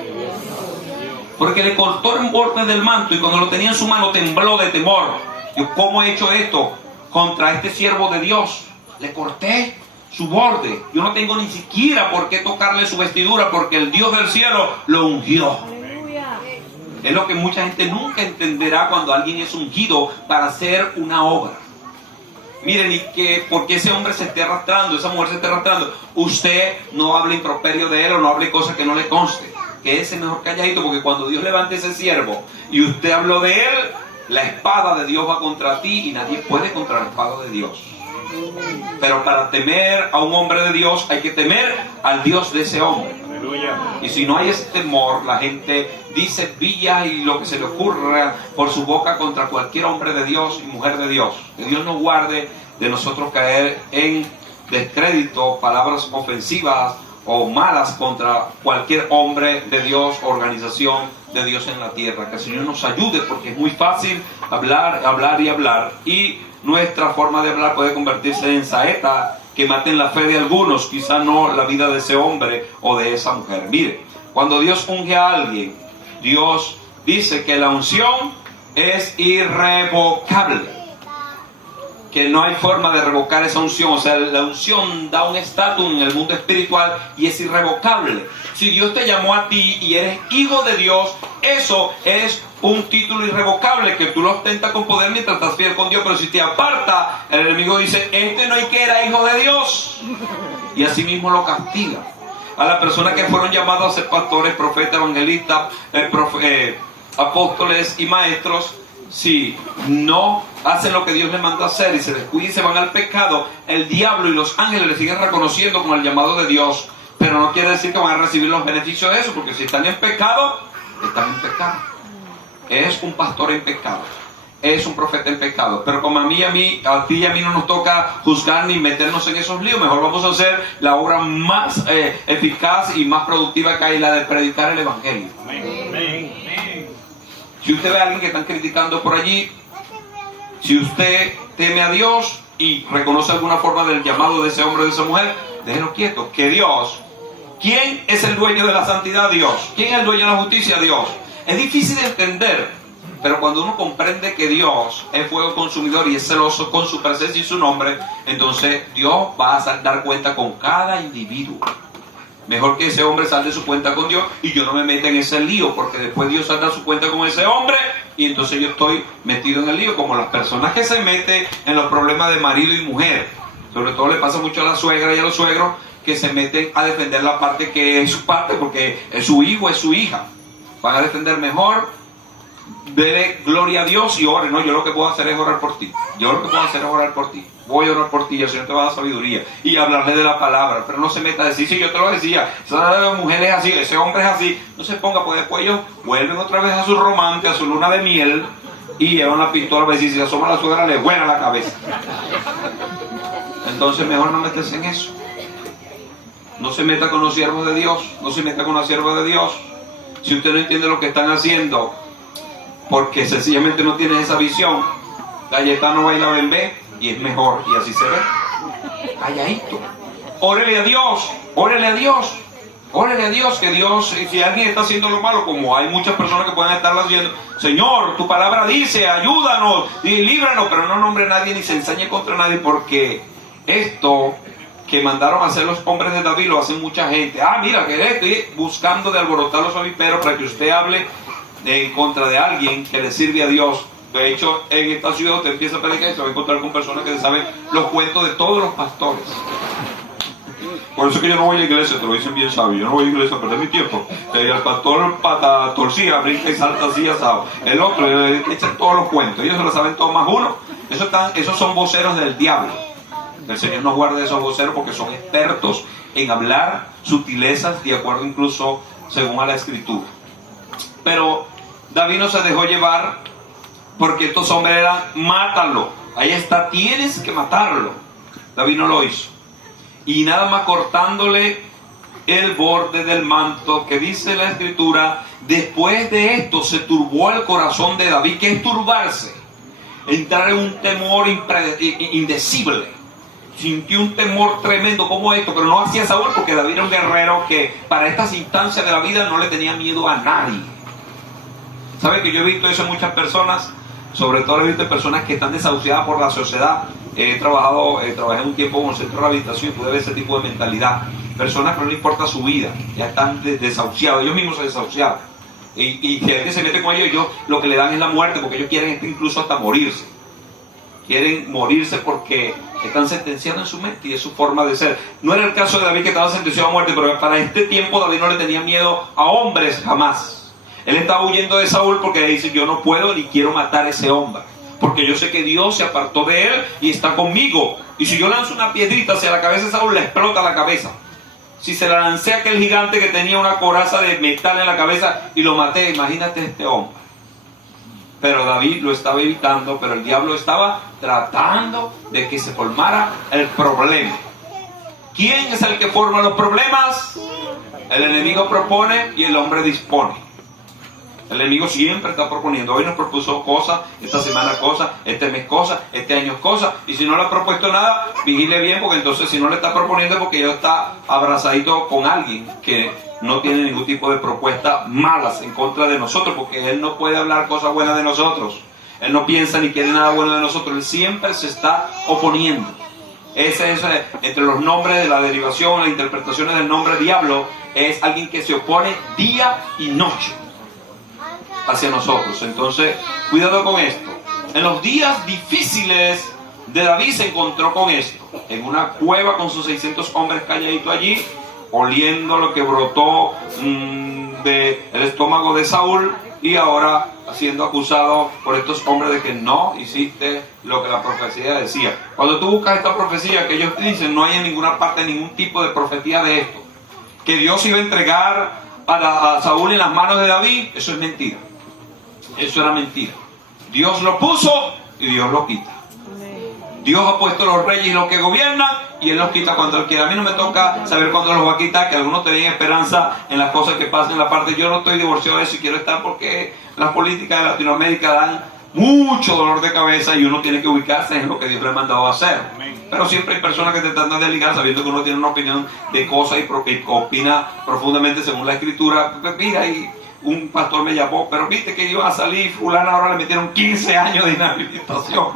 Porque le cortó el borde del manto, y cuando lo tenía en su mano tembló de temor. Yo, ¿cómo he hecho esto contra este siervo de Dios? Le corté su borde. Yo no tengo ni siquiera por qué tocarle su vestidura, porque el Dios del cielo lo ungió. Es lo que mucha gente nunca entenderá cuando alguien es ungido para hacer una obra. Miren, y que porque ese hombre se esté arrastrando, esa mujer se esté arrastrando, usted no hable improperio de él o no hable cosas que no le conste. Quédese mejor calladito, porque cuando Dios levante ese siervo y usted habló de él, la espada de Dios va contra ti y nadie puede contra la espada de Dios. Pero para temer a un hombre de Dios hay que temer al Dios de ese hombre. Y si no hay ese temor, la gente dice villas y lo que se le ocurra por su boca contra cualquier hombre de Dios y mujer de Dios. Que Dios nos guarde de nosotros caer en descrédito, palabras ofensivas o malas contra cualquier hombre de Dios, organización de Dios en la tierra. Que el Señor nos ayude, porque es muy fácil hablar y hablar, y nuestra forma de hablar puede convertirse en saeta que maten la fe de algunos, quizá no la vida de ese hombre o de esa mujer. Mire, cuando Dios unge a alguien, Dios dice que la unción es irrevocable, que no hay forma de revocar esa unción. O sea, la unción da un estatus en el mundo espiritual y es irrevocable. Si Dios te llamó a ti y eres hijo de Dios, eso es un título irrevocable que tú lo ostentas con poder mientras estás fiel con Dios. Pero si te aparta, el enemigo dice: este no hay que era hijo de Dios, y así mismo lo castiga. A las personas que fueron llamadas a ser pastores, profetas, evangelistas, apóstoles y maestros, si no hacen lo que Dios les manda hacer y se descuidan y se van al pecado, el diablo y los ángeles le siguen reconociendo como el llamado de Dios, pero no quiere decir que van a recibir los beneficios de eso, porque si están en pecado, están en pecado. Es un pastor en pecado, es un profeta en pecado. Pero como a ti y a mí no nos toca juzgar ni meternos en esos líos, mejor vamos a hacer la obra más eficaz y más productiva que hay, la de predicar el evangelio. Amén. Si usted ve a alguien que están criticando por allí, si usted teme a Dios y reconoce alguna forma del llamado de ese hombre o de esa mujer, déjelo quieto. Que Dios, ¿quién es el dueño de la santidad? Dios. ¿Quién es el dueño de la justicia? Dios. Es difícil de entender, pero cuando uno comprende que Dios es fuego consumidor y es celoso con su presencia y su nombre, entonces Dios va a dar cuenta con cada individuo. Mejor que ese hombre salga de su cuenta con Dios y yo no me meta en ese lío, porque después Dios saldrá su cuenta con ese hombre y entonces yo estoy metido en el lío, como las personas que se meten en los problemas de marido y mujer. Sobre todo le pasa mucho a la suegra y a los suegros, que se meten a defender la parte que es su parte, porque es su hijo, es su hija. Van a defender mejor. Dele gloria a Dios y ore. No, yo lo que puedo hacer es orar por ti. Yo lo que puedo hacer es orar por ti. Voy a orar por ti y el Señor te va a dar sabiduría y hablarle de la palabra. Pero no se meta a decir, sí, yo te lo decía, esa mujer es así, ese hombre es así. No se ponga, porque después ellos vuelven otra vez a su romance, a su luna de miel, y llevan la pistola para decir, si se asoma la suegra, le vuela la cabeza. Entonces mejor no meterse en eso. No se meta con los siervos de Dios, no se meta con los siervos de Dios. Si usted no entiende lo que están haciendo, porque sencillamente no tiene esa visión, Cayetano baila bembé y es mejor, y así se ve. Calladito. Órele a Dios, órele a Dios, órele a Dios, que Dios, si alguien está haciendo lo malo, como hay muchas personas que pueden estarlo haciendo, Señor, tu palabra dice, ayúdanos y líbranos, pero no nombre a nadie ni se ensañe contra nadie, porque esto que mandaron a hacer los hombres de David lo hacen mucha gente. Ah, mira, que estoy buscando de alborotar los aviperos para que usted hable en contra de alguien que le sirve a Dios. De hecho, en esta ciudad usted empieza a predicar y se va a encontrar con personas que saben los cuentos de todos los pastores. Por eso es que yo no voy a la iglesia, te lo dicen bien sabio. Yo no voy a la iglesia a perder mi tiempo. El pastor pata torcida, brinca y salta así asado. El otro, le echan todos los cuentos. Ellos se lo saben todos más uno. Esos son voceros del diablo. El Señor nos guarde de esos voceros, porque son expertos en hablar sutilezas de acuerdo incluso según a la escritura. Pero David no se dejó llevar, porque estos hombres eran, mátalo, ahí está, tienes que matarlo. David no lo hizo. Y nada más cortándole el borde del manto, que dice la escritura, después de esto se turbó el corazón de David. ¿Qué es turbarse? Entrar en un temor indecible. Sintió un temor tremendo como esto, pero no hacia Saúl, porque David era un guerrero que para estas instancias de la vida no le tenía miedo a nadie. ¿Sabe que yo he visto eso en muchas personas? Sobre todo he visto en personas que están desahuciadas por la sociedad. Trabajé un tiempo en un centro de rehabilitación y pude ver ese tipo de mentalidad. Personas que no les importa su vida, ya están desahuciados, ellos mismos se desahuciaron. Y si alguien se mete con ellos lo que le dan es la muerte, porque ellos quieren incluso hasta morirse. Quieren morirse porque están sentenciados en su mente y es su forma de ser. No era el caso de David, que estaba sentenciado a muerte, pero para este tiempo David no le tenía miedo a hombres jamás. Él estaba huyendo de Saúl porque dice, yo no puedo ni quiero matar a ese hombre, porque yo sé que Dios se apartó de él y está conmigo. Y si yo lanzo una piedrita hacia la cabeza de Saúl, le explota la cabeza. Si se la lancé a aquel gigante que tenía una coraza de metal en la cabeza y lo maté, imagínate este hombre. Pero David lo estaba evitando, pero el diablo estaba tratando de que se formara el problema. ¿Quién es el que forma los problemas? El enemigo propone y el hombre dispone. El enemigo siempre está proponiendo. Hoy nos propuso cosas, esta semana cosas, este mes cosas, este año cosas. Y si no le ha propuesto nada, vigile bien, porque entonces si no le está proponiendo es porque ya está abrazadito con alguien que no tiene ningún tipo de propuestas malas en contra de nosotros, porque él no puede hablar cosas buenas de nosotros. Él no piensa ni quiere nada bueno de nosotros. Él siempre se está oponiendo. Ese es entre los nombres de la derivación, las interpretaciones del nombre diablo, es alguien que se opone día y noche hacia nosotros. Entonces, cuidado con esto. En los días difíciles de David se encontró con esto. En una cueva con sus 600 hombres calladitos allí, oliendo lo que brotó del estómago de Saúl, y ahora siendo acusado por estos hombres de que no hiciste lo que la profecía decía. Cuando tú buscas esta profecía que ellos dicen, no hay en ninguna parte ningún tipo de profecía de esto. Que Dios iba a entregar a Saúl en las manos de David, eso es mentira. Eso era mentira. Dios lo puso y Dios lo quita. Dios ha puesto los reyes y los que gobiernan, y Él los quita cuando Él quiera. A mí no me toca saber cuándo los va a quitar, que algunos tenían esperanza en las cosas que pasan en la parte. Yo no estoy divorciado de eso y quiero estar, porque las políticas de Latinoamérica dan mucho dolor de cabeza y uno tiene que ubicarse en lo que Dios le ha mandado a hacer. Pero siempre hay personas que te tratan de ligar sabiendo que uno tiene una opinión de cosas y opina profundamente según la escritura. Mira, y un pastor me llamó, pero viste que iba a salir fulana, ahora le metieron 15 años de inhabilitación.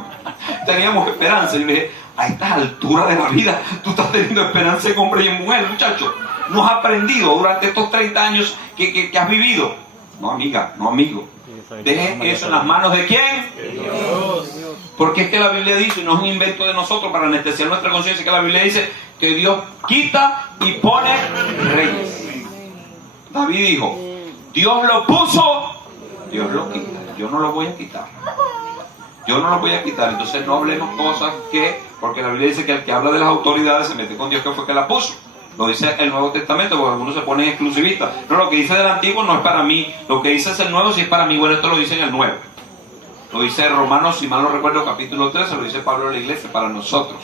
Teníamos esperanza. Y le dije, a estas alturas de la vida tú estás teniendo esperanza en hombre y en mujer, muchacho. No has aprendido durante estos 30 años que has vivido. No, amiga, no, amigo. Deje eso en las manos ¿de quién? Dios. Porque es que la Biblia dice, y no es un invento de nosotros para anestesiar nuestra conciencia, que la Biblia dice que Dios quita y pone reyes. David dijo, Dios lo puso, Dios lo quita. Yo no lo voy a quitar. Yo no lo voy a quitar. Entonces no hablemos cosas que, porque la Biblia dice que el que habla de las autoridades se mete con Dios que fue que la puso. Lo dice el Nuevo Testamento, porque algunos se ponen exclusivistas. No, lo que dice del Antiguo no es para mí. Lo que dice es el Nuevo, si es para mí. Bueno, esto lo dice en el Nuevo. Lo dice Romanos, si mal no recuerdo, capítulo 13, lo dice Pablo de la iglesia, para nosotros.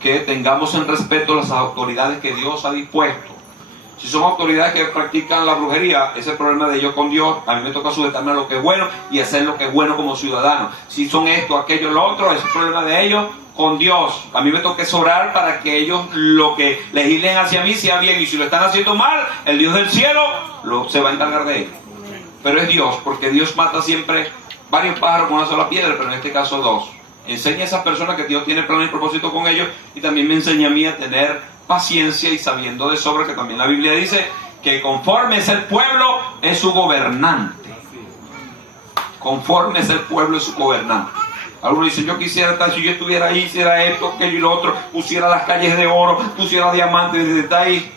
Que tengamos en respeto las autoridades que Dios ha dispuesto. Si son autoridades que practican la brujería, ese es el problema de ellos con Dios. A mí me toca sujetarme a lo que es bueno y hacer lo que es bueno como ciudadano. Si son esto, aquello, lo otro, ese es el problema de ellos con Dios. A mí me toca orar para que ellos lo que legislen hacia mí sea bien. Y si lo están haciendo mal, el Dios del cielo se va a encargar de ellos. Pero es Dios, porque Dios mata siempre varios pájaros con una sola piedra, pero en este caso dos. Enseña a esas personas que Dios tiene plan y propósito con ellos, y también me enseña a mí a tener paciencia y sabiendo de sobra que también la Biblia dice que conforme es el pueblo es su gobernante. Conforme es el pueblo es su gobernante. Algunos dicen, yo quisiera estar, si yo estuviera ahí, hiciera esto, aquello y lo otro, pusiera las calles de oro, pusiera diamantes, y está ahí,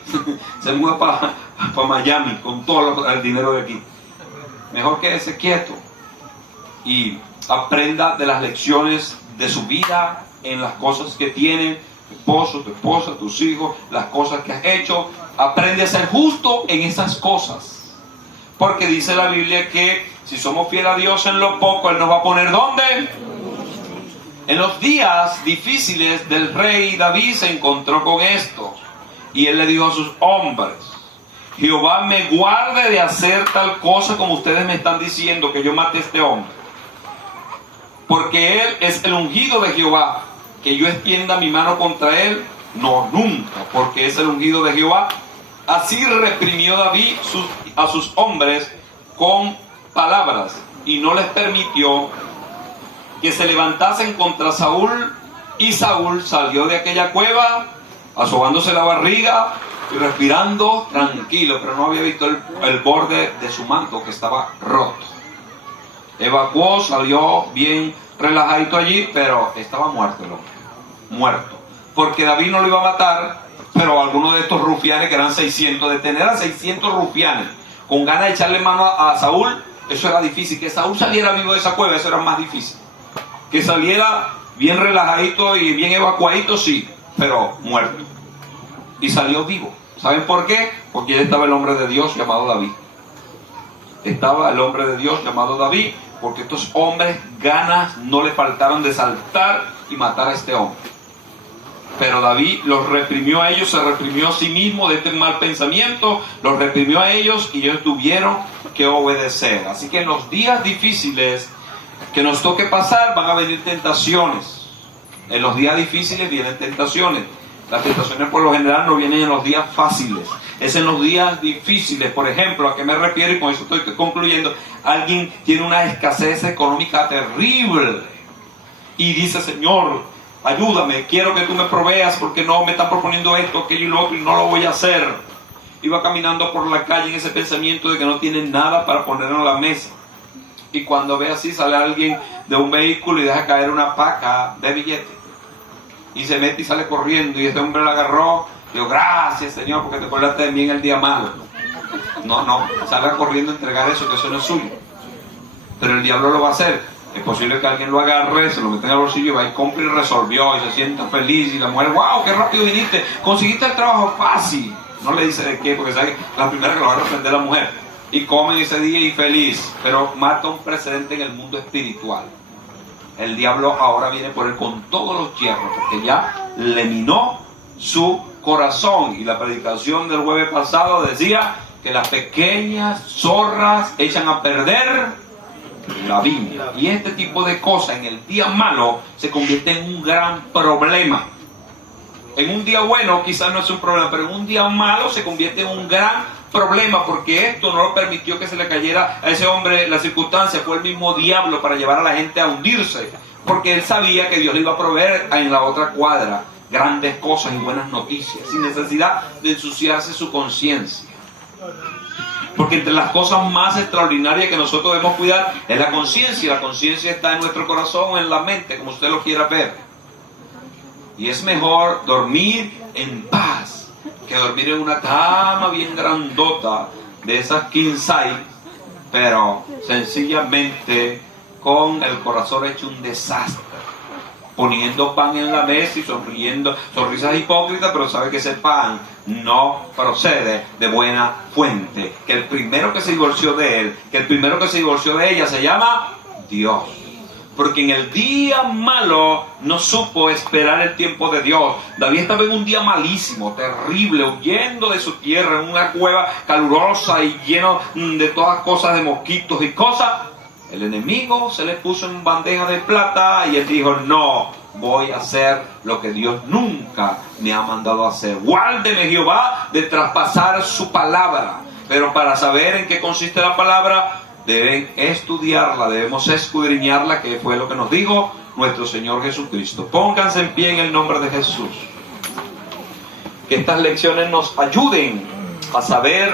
se muda para Miami con todo el dinero de aquí. Mejor quédese quieto y aprenda de las lecciones de su vida, en las cosas que tienen, tu esposo, tu esposa, tus hijos, las cosas que has hecho. Aprende a ser justo en esas cosas, porque dice la Biblia que si somos fieles a Dios en lo poco, Él nos va a poner ¿dónde? En los días difíciles del rey David se encontró con esto, y él le dijo a sus hombres, Jehová me guarde de hacer tal cosa como ustedes me están diciendo, que yo mate a este hombre, porque él es el ungido de Jehová. Que yo extienda mi mano contra él, no, nunca, porque es el ungido de Jehová. Así reprimió David a sus hombres con palabras, y no les permitió que se levantasen contra Saúl, y Saúl salió de aquella cueva asobándose la barriga y respirando tranquilo, pero no había visto el borde de su manto, que estaba roto. Evacuó, salió bien relajadito allí, pero estaba muerto el hombre, muerto, porque David no lo iba a matar, pero algunos de estos rufianes, que eran 600, de tener a 600 rufianes con ganas de echarle mano a Saúl, eso era difícil. Que Saúl saliera vivo de esa cueva, eso era más difícil. Que saliera bien relajadito y bien evacuadito, sí, pero muerto. Y salió vivo. ¿Saben por qué? Porque ya estaba el hombre de Dios llamado David. Estaba el hombre de Dios llamado David, porque estos hombres ganas no le faltaron de saltar y matar a este hombre. Pero David los reprimió a ellos, se reprimió a sí mismo de este mal pensamiento, los reprimió a ellos y ellos tuvieron que obedecer. Así que en los días difíciles que nos toque pasar van a venir tentaciones. En los días difíciles vienen tentaciones. Las tentaciones por lo general no vienen en los días fáciles, es en los días difíciles. Por ejemplo, ¿a qué me refiero? Y con eso estoy concluyendo. Alguien tiene una escasez económica terrible y dice, Señor, ayúdame, quiero que tú me proveas, porque no me están proponiendo esto, aquello y lo otro, y no lo voy a hacer. Iba caminando por la calle en ese pensamiento de que no tiene nada para poner en la mesa, y cuando ve así, sale alguien de un vehículo y deja caer una paca de billetes, y se mete y sale corriendo, y este hombre la agarró. Digo, gracias, Señor, porque te acordaste de mí en el día malo. No, salga corriendo a entregar eso, que eso no es suyo. Pero el diablo lo va a hacer. Es posible que alguien lo agarre, se lo meta en el bolsillo y va y compra y resolvió, y se sienta feliz, y la mujer, wow, qué rápido viniste, conseguiste el trabajo fácil. No le dice de qué, porque sabe que la primera que lo va a reprender la mujer. Y comen ese día y feliz, pero mata un precedente en el mundo espiritual. El diablo ahora viene por él con todos los hierros, porque ya le minó su corazón. Y la predicación del jueves pasado decía que las pequeñas zorras echan a perder la viña. Y este tipo de cosas en el día malo se convierte en un gran problema. En un día bueno quizás no es un problema, pero en un día malo se convierte en un gran problema, porque esto no lo permitió que se le cayera a ese hombre la circunstancia. Fue el mismo diablo para llevar a la gente a hundirse, porque él sabía que Dios le iba a proveer en la otra cuadra grandes cosas y buenas noticias, sin necesidad de ensuciarse su conciencia. Porque entre las cosas más extraordinarias que nosotros debemos cuidar es la conciencia. La conciencia está en nuestro corazón o en la mente, como usted lo quiera ver. Y es mejor dormir en paz que dormir en una cama bien grandota de esas king size, pero sencillamente con el corazón hecho un desastre, poniendo pan en la mesa y sonriendo, sonrisas hipócritas, pero sabe que ese pan no procede de buena fuente, que el primero que se divorció de él, que el primero que se divorció de ella se llama Dios. Porque en el día malo no supo esperar el tiempo de Dios. David estaba en un día malísimo, terrible, huyendo de su tierra, en una cueva calurosa y lleno de todas cosas de mosquitos y cosas. El enemigo se le puso en bandeja de plata y él dijo: no, voy a hacer lo que Dios nunca me ha mandado a hacer. Guárdeme Jehová de traspasar su palabra. Pero para saber en qué consiste la palabra, deben estudiarla, debemos escudriñarla, que fue lo que nos dijo nuestro Señor Jesucristo. Pónganse en pie en el nombre de Jesús. Que estas lecciones nos ayuden a saber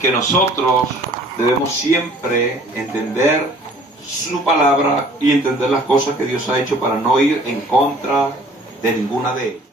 que nosotros debemos siempre entender su palabra y entender las cosas que Dios ha hecho para no ir en contra de ninguna de ellas.